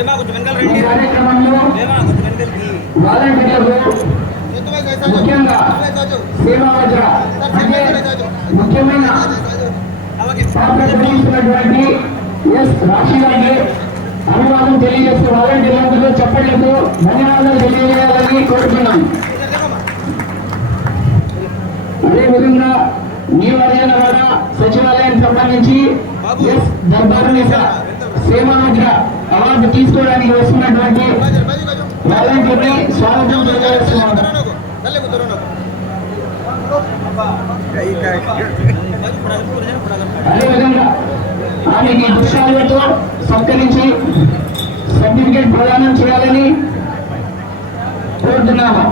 ఏమా కొంచెం వెనకాల రండి ఏమా కొంచెం వెనకాలకి ముఖ్యంగా సేవా వజ్ర అంటే ముఖ్యమైన పాత్ర పోషిస్తున్నటువంటి ఎస్ రాశి గారికి అభివాదం తెలియజేస్తూ వాలంటీర్లందరూ చెప్పట్లేదు ధన్యవాదాలు తెలియజేయాలని కోరుతున్నాం. అదేవిధంగా నీవరేనవాడ సచివాలయం సంబంధించి ఎస్ దర్బారు సేవాముద్ర అవార్డు తీసుకోవడానికి వస్తున్నటువంటి వాలంటీర్ని స్వాగతం తెలియజేస్తున్నాం అదేవిధంగా ఆమెకి దృశ్యాలతో సత్కరించి సర్టిఫికేట్ ప్రదానం చేయాలని కోరుతున్నాము.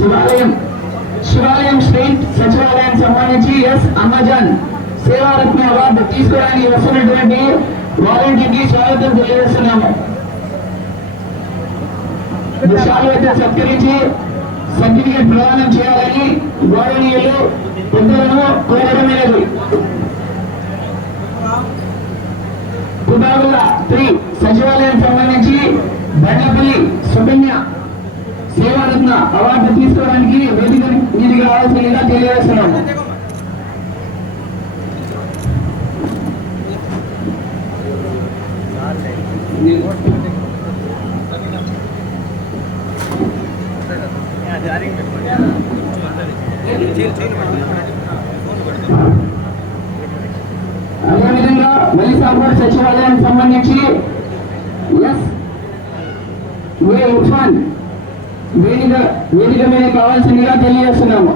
శివాలయం. శివాలయం స్ట్రీట్ సచివాలయం సంబంధించి ఎస్ అమ్మజాన్ సేవారత్న అవార్డు తీసుకోవడానికి వస్తున్నటువంటి వాలంటీర్కి స్వాగతం తెలియజేస్తున్నాము. విషయాలైతే సత్కరించి సర్టిఫికేట్ ప్రదానం చేయాలని గౌరవనీయులు పెద్దలను కోరడమైనది విభాగుల త్రీ సచివాలయం సంబంధించి బండపల్లి సుకన్య అవార్డు తీసుకోవడానికి వేదిక మీదికి రావాల్సిందిగా తెలియజేస్తున్నాము అదేవిధంగా మలిసాపూర్ సచివాలయం సంబంధించి ఎస్. ఏ ఇర్ఫాన్ వేదిక వేదిక మీద కావాల్సిందిగా తెలియజేస్తున్నాము.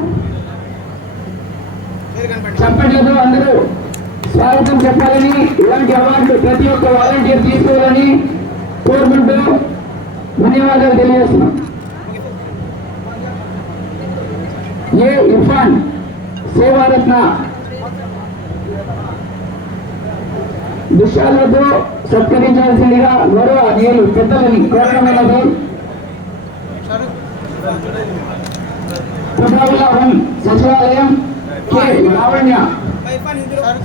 చెప్పట్లేదు అందరూ స్వాగతం చెప్పాలని ఇలాంటి అవార్డు ప్రతి ఒక్క వాలంటీర్ తీసుకోవాలని కోరుకుంటూ ధన్యవాదాలు తెలియజేస్తున్నాం. ఏ ఇర్ఫాన్ సేవారత్న దృశ్యాలతో సత్కరించాల్సిందిగా గౌరవ నేను పెద్దలని కోరడమైనది కుటుంబం సచివాలయం కె. లావణ్య.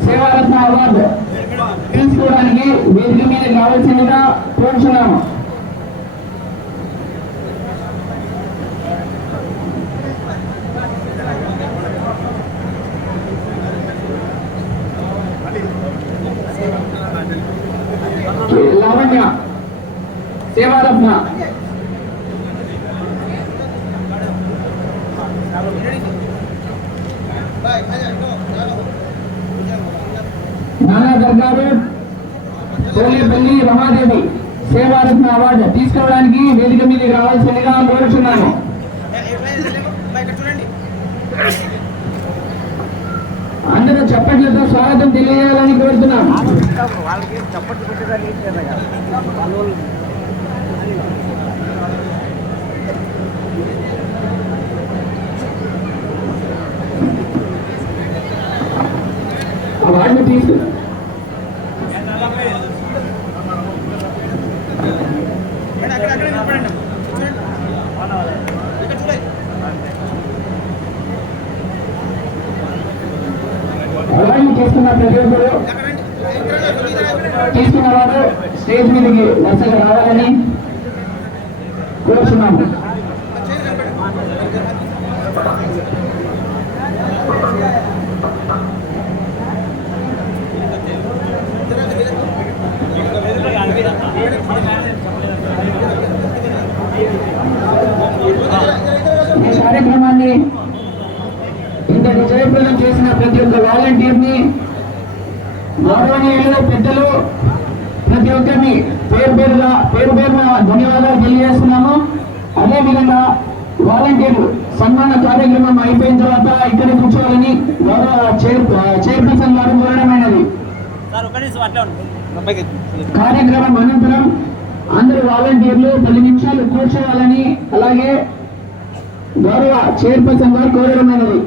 సేవారత్న అవార్డు. తీసుకోవడానికి వేదిక మీద కావాల్సిందిగా కోరుచున్నాము లావణ్య. సేవారత్న. నానా దర్గారు తోలేపల్లి రమాదేవి సేవారత్న అవార్డు తీసుకోవడానికి వేదిక మీదకి రావాల్సిందిగా కోరుతున్నాను అందరూ చప్పట్లతో స్వాగతం తెలియజేయాలని కోరుతున్నాను. ఇక్కడ చూడండి అవార్డు తీసుకున్న ప్రతి ఒక్కరు అక్కడ రండి ఇక్కడ తీసుకున్న వారు స్టేజ్ మీదకి వరుసగా రావాలని కోరుచున్నాము ఈ కార్యక్రమాన్ని ఇంతటి జయప్రదం చేసిన ప్రతి ఒక్క వాలంటీర్ని గౌరవనీయులు పెద్దలు ప్రతి ఒక్కరిని పేరు పేరుగా పేరు పేరున ధన్యవాదాలు తెలియజేస్తున్నాము. అదేవిధంగా వాలంటీర్లు సన్మాన కార్యక్రమం అయిపోయిన తర్వాత ఇక్కడ కూర్చోవాలని గౌరవ చైర్ చైర్పర్సన్ గారు కోరడమైనది. కార్యక్రమం అనంతరం అందరు వాలంటీర్లు పది నిమిషాలు కూర్చోవాలని అలాగే గౌరవ చైర్పర్సన్ గారు కోరడమైనది.